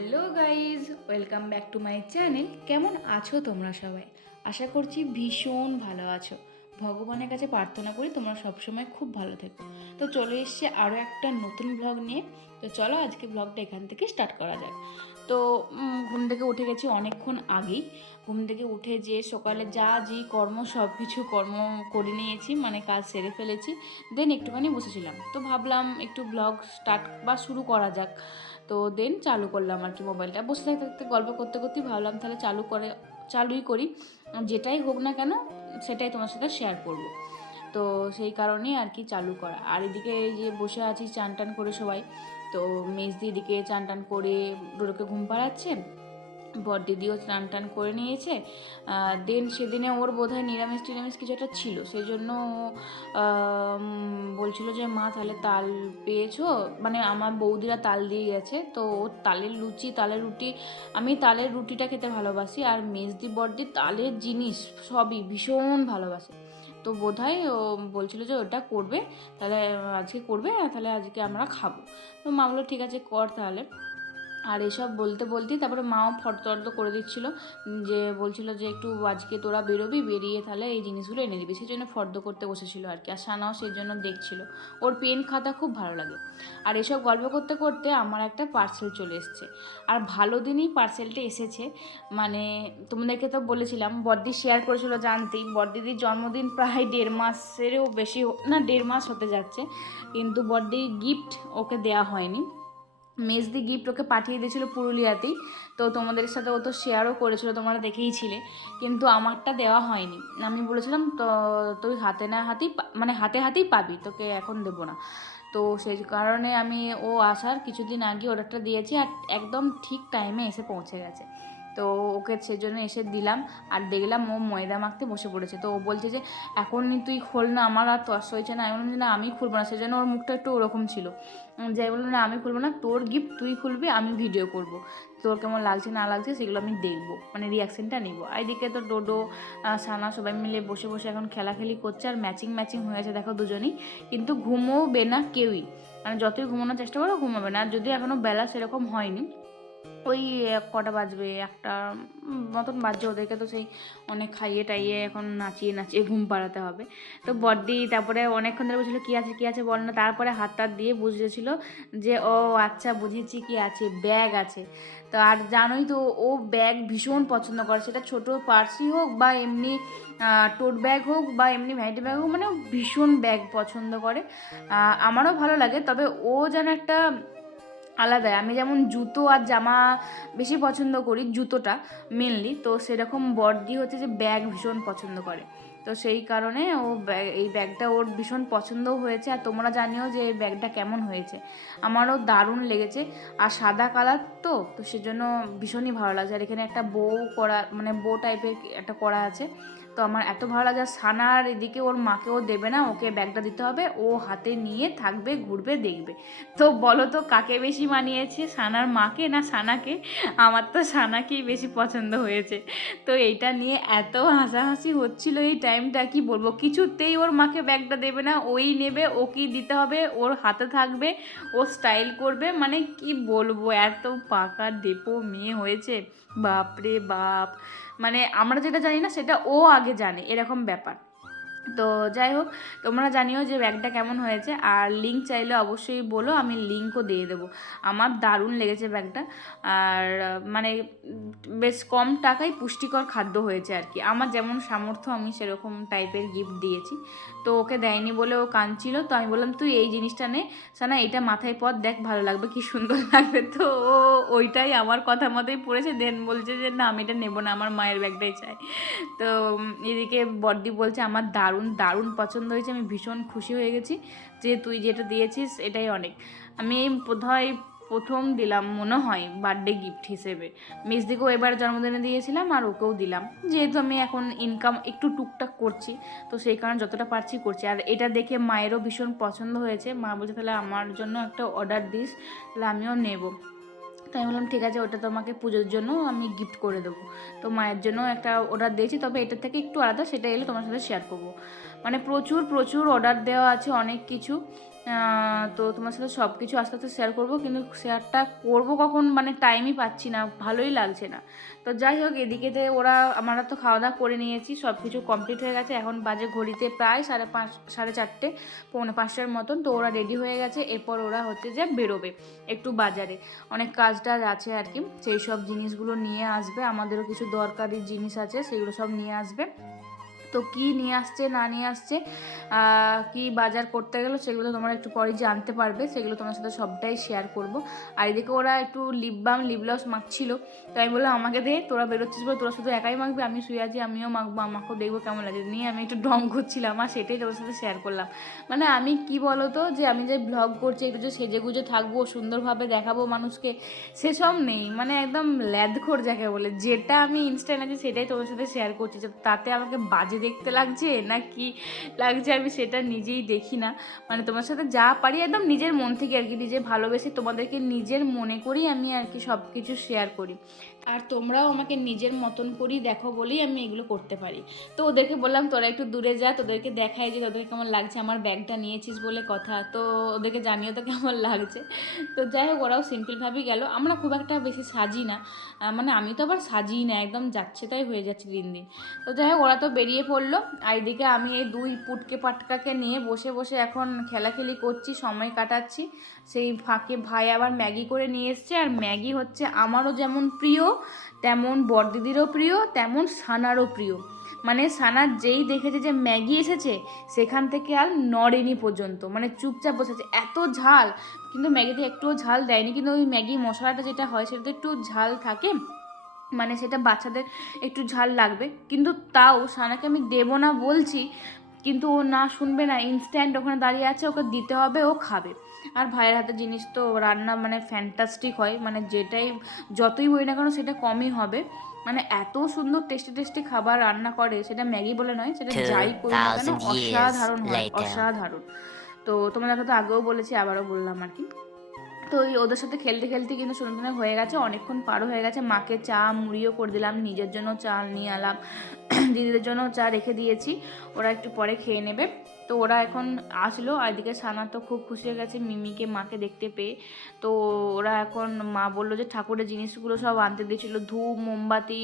Hello guys, welcome back to my channel. কেমন আছো তোমরা সবাই? আশা করছি ভীষণ ভালো আছো। ভগবানের কাছে প্রার্থনা করি তোমরা সবসময় খুব ভালো থেকো। তো চলে এসছে আরও একটা নতুন ব্লগ নিয়ে। তো চলো আজকে ব্লগটা এখান থেকে স্টার্ট করা যাক। তো ঘুম থেকে উঠে গেছি অনেকক্ষণ আগেই। ঘুম থেকে উঠে যে সকালে যা যে কর্ম, সব কিছু কর্ম করে নিয়েছি মানে কাজ সেরে ফেলেছি। দেন একটুখানি বসেছিলাম। তো ভাবলাম একটু ব্লগ স্টার্ট বা শুরু করা যাক। তো দেন চালু করলাম আর কি মোবাইলটা। বসে থাকতে থাকতে গল্প করতে করতেই ভাবলাম তাহলে চালু করে, চালুই করি। যেটাই হোক না কেন, সেটাই তোমার সাথে শেয়ার করব। তো সেই কারণেই আর কি চালু করা। আর এদিকে যে বসে আছি, চান টান করে সবাই। তো মেজদি এদিকে চান টান করে ডোরোকে ঘুম পাড়াচ্ছে। বর দিদিও স্নান টান করে নিয়েছে। দেন সেদিনে ওর বোধহয় নিরামিষ টিরামিষ কিছু একটা ছিল। সেই জন্য বলছিল যে, মা, তাহলে তাল পেয়েছ? মানে আমার বৌদিরা তাল দিয়ে গেছে। তো ওর তালের লুচি, তালের রুটি, আমি তালের রুটিটা খেতে ভালোবাসি। আর মেজদি বর্দি তালের জিনিস সবই ভীষণ ভালোবাসে। তো বোধহয় ও বলছিল যে, ওটা করবে, তাহলে আজকে করবে তাহলে আজকে আমরা খাব। তো মা বলল, ঠিক আছে, কর তাহলে। আর এসব বলতে বলতেই তারপরে মাও ফটতর্দ করে দিচ্ছিল, যে বলছিল যে একটু আজকে তোরা বেরোবি, বেরিয়ে তাহলে এই জিনিসগুলো এনে দিবি। সেই জন্য ফর্দ করতে বসেছিল আর কি, আর সানাও সেই জন্য দেখছিল। ওর পেন খাতা খুব ভালো লাগে। আর এসব গল্প করতে করতে আমার একটা পার্সেল চলে এসছে। আর ভালো দিনই পার্সেলটা এসেছে। মানে তোমাদেরকে তো বলেছিলাম, বড়দি শেয়ার করেছিল জানতেই, বড়দিদির জন্মদিন প্রায় দেড় মাসেরও বেশি না, দেড় মাস হতে যাচ্ছে। কিন্তু বড়দির গিফট ওকে দেওয়া হয়নি। মেজদি গিফট ওকে পাঠিয়ে দিয়েছিল পুরুলিয়াতেই। তো তোমাদের সাথে ও তো শেয়ারও করেছিল, তোমরা দেখেইছিলে কিন্তু আমারটা দেওয়া হয়নি। আমি বলেছিলাম, তো তুই হাতে না হাতেই মানে হাতে হাতেই পাবি, তোকে এখন দেবো না। তো সেই কারণে আমি ও আসার কিছুদিন আগে অর্ডারটা দিয়েছি, আর একদম ঠিক টাইমে এসে পৌঁছে গেছে। তো ওকে সেজন্য এসে দিলাম। আর দেখলাম ও ময়দা মাখতে বসে পড়েছে। তো ও বলছে যে, এখন তুই খোল না, আমার আর তস হয়েছে না আমি বললাম যে, না, আমি খুলবো না। সেজন্য ওর মুখটা একটু ওরকম ছিল। যাই বলল, না, আমি খুলবো না। তোর গিফট তুই খুলবি, আমি ভিডিও করব। তোর কেমন লাগছে, না লাগছে, সেগুলো আমি দেখব। মানে রিয়াকশনটা নিব। আর এদিকে তো ডোডো সানা সবাই মিলে বসে বসে এখন খেলাখেলি করছে আর ম্যাচিং ম্যাচিং হয়েছে দেখো দুজনেই। কিন্তু ঘুমোবে না কেউই। মানে যতই ঘুমানোর চেষ্টা করো, ঘুমাবে না। আর যদিও এখনও বেলা সেরকম হয়নি ওই কটা বাজবে, একটা মতন বাজছে ওদেরকে তো সেই অনেক খাইয়ে টাইয়ে এখন নাচিয়ে নাচিয়ে ঘুম পাড়াতে হবে। তো বড্ডি তারপরে অনেকক্ষণ ধরে বলছিল, কী আছে কী আছে বল না? তারপরে হাত টাত দিয়ে বুঝেছিল যে, ও আচ্ছা বুঝেছি কি আছে, ব্যাগ আছে। তো আর জানোই তো, ও ব্যাগ ভীষণ পছন্দ করে, সেটা ছোট পার্সি হোক বা এমনি টোট ব্যাগ হোক বা এমনি ভ্যানিটি ব্যাগ হোক মানে ভীষণ ব্যাগ পছন্দ করে। আমারও ভালো লাগে, তবে ও যেন একটা আলাদা। আমি যেমন জুতো আর জামা বেশি পছন্দ করি, জুতোটা মেনলি তো সেরকম বর্দি হচ্ছে যে ব্যাগ ভীষণ পছন্দ করে। তো সেই কারণে ও এই ব্যাগটা ওর ভীষণ পছন্দও হয়েছে, আর তোমরা জানিও যে এই ব্যাগটা কেমন হয়েছে। আমারও দারুণ লেগেছে, আর সাদা কালার তো তো সেজন্য ভীষণই ভালো লাগছে। আর এখানে একটা বউ করা মানে বউ টাইপের একটা করা আছে। তো আমার এত ভালো লাগে সানার এদিকে ওর মাকেও দেবে না, ওকে ব্যাগটা দিতে হবে। ও হাতে নিয়ে থাকবে, ঘুরবে, দেখবে। তো বলো তো, কাকে বেশি মানিয়েছে, সানার মাকে না সানাকে? আমার তো সানাকেই বেশি পছন্দ হয়েছে। তো এইটা নিয়ে এত হাসাহাসি হচ্ছিল এই টাইমটা, কি বলব? কিছুতেই ওর মাকে ব্যাগটা দেবে না, ওই নেবে, ওকেই দিতে হবে, ওর হাতে থাকবে, ও স্টাইল করবে। মানে কি বলব, এত পাকা দেপো মেয়ে হয়েছে। বাপরে বাপ। মানে আমরা যেটা জানি না সেটা ও আগে জানে এরকম ব্যাপার। তো যাই হোক, তোমরা জানিও যে ব্যাগটা কেমন হয়েছে, আর লিঙ্ক চাইলে অবশ্যই বলো, আমি লিঙ্কও দিয়ে দেবো। আমার দারুণ লেগেছে ব্যাগটা, আর মানে বেশ কম টাকায় পুষ্টিকর খাদ্য হয়েছে আর কি। আমার যেমন সামর্থ্য, আমি সেরকম টাইপের গিফট দিয়েছি। তো ওকে দেয়নি বলে ও কাঁদছিল, তো আমি বললাম, তুই এই জিনিসটা নে, সানা, এটা মাথায় পথ দেখ, ভালো লাগবে, কি সুন্দর লাগবে। তো ও ওইটাই আমার কথা মতোই পড়েছে দেন বলছে যে, না, আমি এটা নেব না, আমার মায়ের ব্যাগটাই চাই। তো এদিকে বর্দি বলছে, আমার দারুণ দারুণ দারুণ পছন্দ হয়েছে। আমি ভীষণ খুশি হয়ে গেছি যে তুই যেটা দিয়েছিস এটাই অনেক। আমি বোধহয় প্রথম দিলাম, মনে হয় বার্থডে গিফট হিসেবে। মিসদিকেও এবার জন্মদিনে দিয়েছিলাম আর ওকেও দিলাম। যেহেতু আমি এখন ইনকাম একটু টুকটাক করছি, তো সেই কারণে যতটা পারছি করছি। আর এটা দেখে মায়েরও ভীষণ পছন্দ হয়েছে। মা বলছে, তাহলে আমার জন্য একটা অর্ডার দিস, তাহলে আমিও নেব। তো আমি বললাম, ঠিক আছে, ওটা তোমাকে পুজোর জন্য আমি গিফট করে দেবো। তো মায়ের জন্য একটা অর্ডার দিয়েছি, তবে এটা থেকে একটু আলাদা, সেটা এলে তোমার সাথে শেয়ার করব। মানে প্রচুর প্রচুর অর্ডার দেওয়া আছে অনেক কিছু। তো তোমার সাথে সব কিছু আস্তে আস্তে শেয়ার করব, কিন্তু শেয়ারটা করব কখন? মানে টাইমই পাচ্ছি না, ভালোই লাগছে না। তো যাই হোক এদিকেতে ওরা, আমরা তো খাওয়া দাওয়া করে নিয়েছি সব কিছু কমপ্লিট হয়ে গেছে। এখন বাজে ঘড়িতে প্রায় সাড়ে পাঁচ, সাড়ে চারটে, পৌনে পাঁচটার মতন। তো ওরা রেডি হয়ে গেছে, এরপর ওরা হচ্ছে যে বেরোবে একটু বাজারে। অনেক কাজ টাজ আছে আর কি, সেই সব জিনিসগুলো নিয়ে আসবে। আমাদেরও কিছু দরকারি জিনিস আছে, সেগুলো সব নিয়ে আসবে। তো কি নিয়ে আসছে, না নিয়ে আসছে কি বাজার করতে গেলো সেগুলো তোমরা একটু পরে জানতে পারবে, সেগুলো তোমার সাথে সবটাই শেয়ার করব। আর এদিকে ওরা একটু লিপ বাম লিপ গ্লস মাখছিল, তো আমি বললাম, আমাকে দে, তোরা বেরোচ্ছিস বলে তোরা শুধু একাই মাখবি আমি শুয়ে আছি, আমিও মাখবো, আমাকেও দেখব কেমন লাগে। নিয়ে আমি একটু ডং করছিলাম, আর সেটাই তোর সাথে শেয়ার করলাম। মানে আমি কি বলো তো যে আমি যে ব্লগ করছি, একটু যে সেজে গুজে থাকব, সুন্দরভাবে দেখাবো মানুষকে সেসব নেই। মানে একদম ল্যাদখোর যাকে বলে। যেটা আমি ইনস্টায় আছে, সেটাই তোমার সাথে শেয়ার করছি তাতে আমাকে বাজে দেখতে লাগছে না কি লাগছে আমি সেটা নিজেই দেখি না। মানে তোমার সাথে যা পারি একদম নিজের মন থেকে আর কি, নিজে ভালোবেসে তোমাদেরকে নিজের মনে করেই আমি আর কি সব কিছু শেয়ার করি। আর তোমরাও আমাকে নিজের মতন করেই দেখো বলেই আমি এগুলো করতে পারি। তো ওদেরকে বললাম, তোরা একটু দূরে যা, তোদেরকে দেখাই যে তোদের কেমন লাগছে, আমার ব্যাগটা নিয়েছিস বলে কথা। তো ওদেরকে জানিও তো কেমন লাগছে। তো যাই হোক, ওরাও সিম্পলভাবেই গেল। আমরা খুব একটা বেশি সাজি না। মানে আমি তো আবার সাজিই না, একদম যাচ্ছে তাই হয়ে যাচ্ছে দিন দিন। তো যাই হোক, ওরা তো বেরিয়ে পড়ল। আর এদিকে আমি এই দুই পুটকে পাটকাকে নিয়ে বসে বসে এখন খেলাখেলি করছি, সময় কাটাচ্ছি। সেই ফাঁকে ভাই আবার ম্যাগি করে নিয়ে এসছে। আর ম্যাগি হচ্ছে আমারও যেমন প্রিয় তেমন বড়দিদিরও প্রিয়, তেমন সানারও প্রিয়। মানে সানার যেই দেখেছে যে ম্যাগি এসেছে, সেখান থেকে আর নড়েনি পর্যন্ত। মানে চুপচাপ বসেছে এত ঝাল। কিন্তু ম্যাগিতে একটুও ঝাল দেয়নি। কিন্তু ওই ম্যাগি মশলাটা যেটা হয়, সেটাতে একটু ঝাল থাকে। মানে সেটা বাচ্চাদের একটু ঝাল লাগবে। কিন্তু তাও সানাকে আমি দেবো না বলছি। কিন্তু ও না শুনবে না ইনস্ট্যান্ট ওখানে দাঁড়িয়ে আছে ওকে দিতে হবে ও খাবে। আর ভাইয়ের হাতে জিনিস তো রান্না মানে ফ্যান্টাস্টিক হয় মানে যেটাই যতই বই না কেন সেটা কমই হবে। মানে এত সুন্দর টেস্টি টেস্টি খাবার রান্না করে সেটা ম্যাগি বলে নয় সেটা যাই করি না কেন অসাধারণ হয় অসাধারণ। তো তোমাদের তো আগেও বলেছি আবারও বললাম আর কি। তো ওই ওদের সাথে খেলতে খেলতে কিন্তু শুনে হয়ে গেছে, অনেকক্ষণ পারও হয়ে গেছে। মাকে চা মুড়িও করে দিলাম, নিজের জন্য চা নিয়ে এলাম, দিদিদের জন্য চা রেখে দিয়েছি, ওরা একটু পরে খেয়ে নেবে। তো ওরা এখন আসলো, আর এদিকে সানা তো খুব খুশি হয়ে গেছে, মিমিকে মাকে দেখতে পেয়ে। তো ওরা এখন মা বলল যে ঠাকুরের জিনিসগুলো সব আনতে দিয়েছিল, ধূপ, মোমবাতি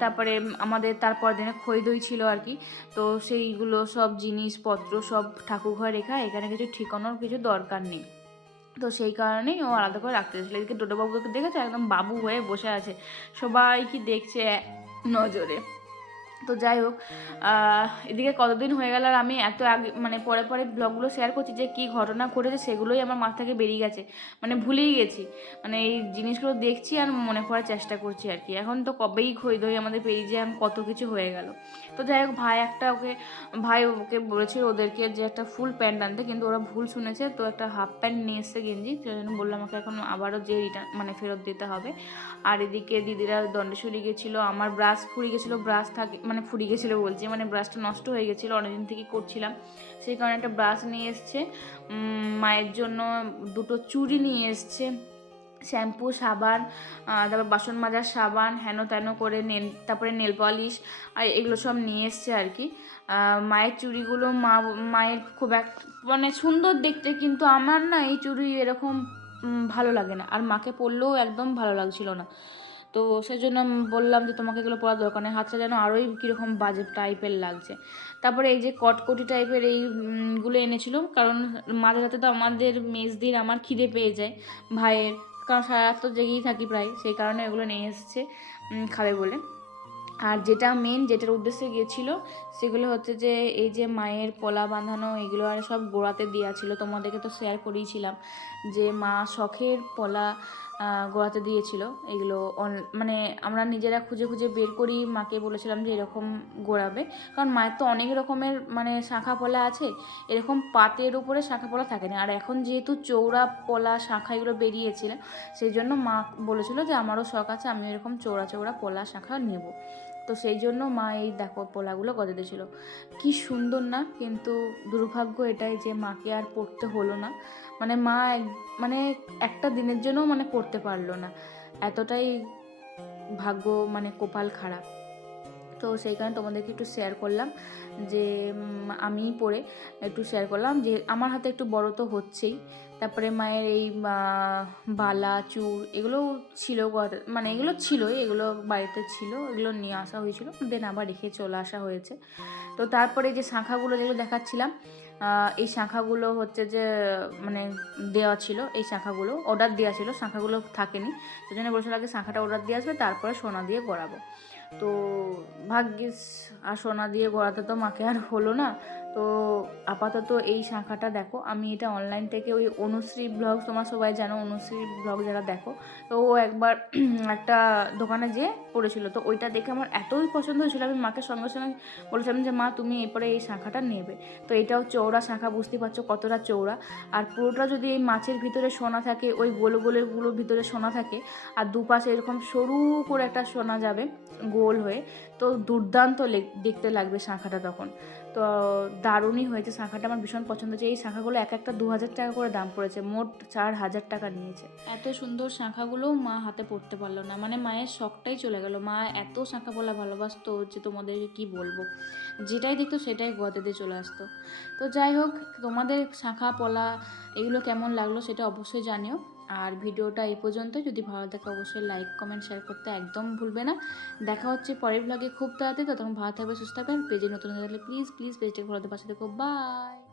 তারপরে আমাদের তারপর দিনে খই দই ছিল আর কি। তো সেইগুলো সব জিনিসপত্র সব ঠাকুর ঘরে রেখা, এখানে কিছু ঠিকানোর কিছু দরকার নেই। তো সেই কারণেই ও আলাদা করে রাখতে চাইছিল। এদিকে টোটোবাবুকে দেখেছ? একদম বাবু হয়ে বসে আছে। সবাই কি দেখছে? নজরে। তো যাই হোক এদিকে কতদিন হয়ে গেল আর আমি এত আগে মানে পরে পরে ব্লগগুলো শেয়ার করছি যে কী ঘটনা ঘটেছে, সেগুলোই আমার মাথা থেকে বেরিয়ে গেছে। মানে ভুলেই গেছি। মানে এই জিনিসগুলো দেখছি আর মনে করার চেষ্টা করছি আর কি। এখন তো কবেই খই দই আমাদের পেরিয়ে যায় কত কিছু হয়ে গেল। তো যাই হোক, ভাই একটা ওকে, ভাই ওকে বলেছিল ওদেরকে যে একটা ফুল প্যান্ট আনতে, কিন্তু ওরা ভুল শুনেছে। তো একটা হাফ প্যান্ট নিয়ে এসছে গেঞ্জি, সেই জন্য বললাম আমাকে এখন আবারও যে রিটার্ন মানে ফেরত দিতে হবে। আর এদিকে দিদিরা দণ্ডেশ্বরী গেছিল, আমার ব্রাশ ফুরিয়ে গেছিল, ব্রাশ থাকে মানে ফুরিয়ে গেছিল বলছি মানে ব্রাশটা নষ্ট হয়ে গেছিল, অনেকদিন থেকে করছিলাম। সেই কারণে একটা ব্রাশ নিয়ে এসছে। মায়ের জন্য দুটো চুড়ি নিয়ে এসছে। শ্যাম্পু সাবান তারপর বাসন মাজার সাবান, হেন তেন করে নেল, তারপরে নেল পলিশ আর এগুলো সব নিয়ে এসছে আর কি। মায়ের চুড়িগুলো মা, মায়ের খুব এক মানে সুন্দর দেখতে, কিন্তু আমার না এই চুড়ি এরকম ভালো লাগে না। আর মাকে পরলেও একদম ভালো লাগছিল না। তো সেই জন্য বললাম যে তোমাকে এগুলো পরার দরকার নেই। হাতটা যেন আরোই কীরকম বাজে টাইপের লাগছে। তারপরে এই যে কটকটি টাইপের এইগুলো এনেছিল, কারণ মাঝে রাতে তো আমাদের মেজদির আমার খিদে পেয়ে যায় ভাইয়ের। কারণ সারা রাত তো জেগেই থাকি প্রায়, সেই কারণে এগুলো নিয়ে এসেছে খাবে বলে। আর যেটা মেন যেটার উদ্দেশ্যে গিয়েছিল, সেগুলো হচ্ছে যে এই যে মায়ের পলা বাঁধানো, এগুলো আর সব গোড়াতে দেওয়া ছিল। তোমাদেরকে তো শেয়ার করেইছিলাম যে মা শখের পলা গোড়াতে দিয়েছিল। এগুলো মানে আমরা নিজেরা খুঁজে খুঁজে বের করি, মাকে বলেছিলাম যে এরকম গোড়াবে। কারণ মায়ের তো অনেক রকমের মানে শাঁখা পলা আছে, এরকম পাতের উপরে শাঁখা পলা থাকে না আর এখন যেহেতু চৌড়া পলা শাঁখা এগুলো বেরিয়েছিল সেই জন্য মা বলেছিল যে আমারও শখ আছে আমি এরকম চৌড়া চৌড়া পলা শাঁখা নেব। তো সেই জন্য মা এই দেখো পোলাগুলো গজে দিয়েছিল। কি সুন্দর না, কিন্তু দুর্ভাগ্য এটাই যে মাকে আর পড়তে হলো না। মানে মা মানে একটা দিনের জন্য মানে পড়তে পারল না। এতটাই ভাগ্য মানে কপাল খারাপ। তো সেই কারণে তোমাদেরকে একটু শেয়ার করলাম যে আমি পরে একটু শেয়ার করলাম যে, আমার হাতে একটু বড় তো হচ্ছেই। তারপরে মায়ের এই বালা, চুর, এগুলো ছিল মানে এগুলো ছিলই, এগুলো বাড়িতে ছিল, এগুলো নিয়ে আসা হয়েছিল। দেন আবার রেখে চলে আসা হয়েছে। তো তারপরে যে শাঁখাগুলো যেগুলো দেখাচ্ছিলাম এই শাঁখাগুলো হচ্ছে যে মানে দেওয়া ছিল, এই শাঁখাগুলো অর্ডার দেওয়া ছিল, শাঁখাগুলো থাকেনি। সেই জন্য বলেছিল আগে শাঁখাটা অর্ডার দিয়ে আসবে, তারপরে সোনা দিয়ে গড়াবো। তো ভাগ্যিস, আর সোনা দিয়ে গড়াতে তো মাকে আর হলো না। তো আপাতত এই শাঁখাটা দেখো। আমি এটা অনলাইন থেকে ওই অনুশ্রী ব্লগ তোমার সবাই জানো অনুশ্রী ব্লগ যারা দেখো, তো ও একবার একটা দোকানে যেয়ে পড়েছিল। তো ওইটা দেখে আমার এতই পছন্দ হয়েছিল, আমি মাকে সঙ্গে সঙ্গে বলেছিলাম যে, মা, তুমি এরপরে এই শাঁখাটা নেবে। তো এটাও চৌড়া শাঁখা, বুঝতে পারছ কতটা চৌড়া আর পুরোটা যদি এই মাছের ভিতরে সোনা থাকে, ওই গোল গোলেরগুলোর ভিতরে সোনা থাকে, আর দুপাশে এরকম সরু করে একটা সোনা যাবে গোল হয়ে, তো দুর্দান্ত দেখতে লাগবে শাঁখাটা তখন। তো দারুণই হয়েছে শাঁখাটা। আমার ভীষণ পছন্দ হয়েছে। এই শাঁখাগুলো এক একটা দু হাজার টাকা করে দাম পড়েছে। মোট চার হাজার টাকা নিয়েছে। এত সুন্দর শাঁখাগুলো মা হাতে পড়তে পারল না। মানে মায়ের শখটাই চলে গেল। মা এত শাঁখা বলা ভালোবাসতো যে তোমাদেরকে কি বলব? যেটাই দেখতো সেটাই গোয়াতে দিয়ে চলে আসতো। তো যাই হোক, তোমাদের শাঁখা, পলা, এগুলো কেমন লাগল সেটা অবশ্যই জানিও। আর ভিডিওটা এই পর্যন্ত। যদি ভালো থাকে অবশ্যই লাইক কমেন্ট শেয়ার করতে একদম ভুলবে না। দেখা হচ্ছে পরের ব্লগে খুব তাড়াতাড়ি। ততক্ষণ ভালো থাকবে সুস্থ থাকবেন। পেজে নতুন হয়ে গেলে প্লিজ প্লিজ পেজটাকে থাকবে পাশে দেখো বাই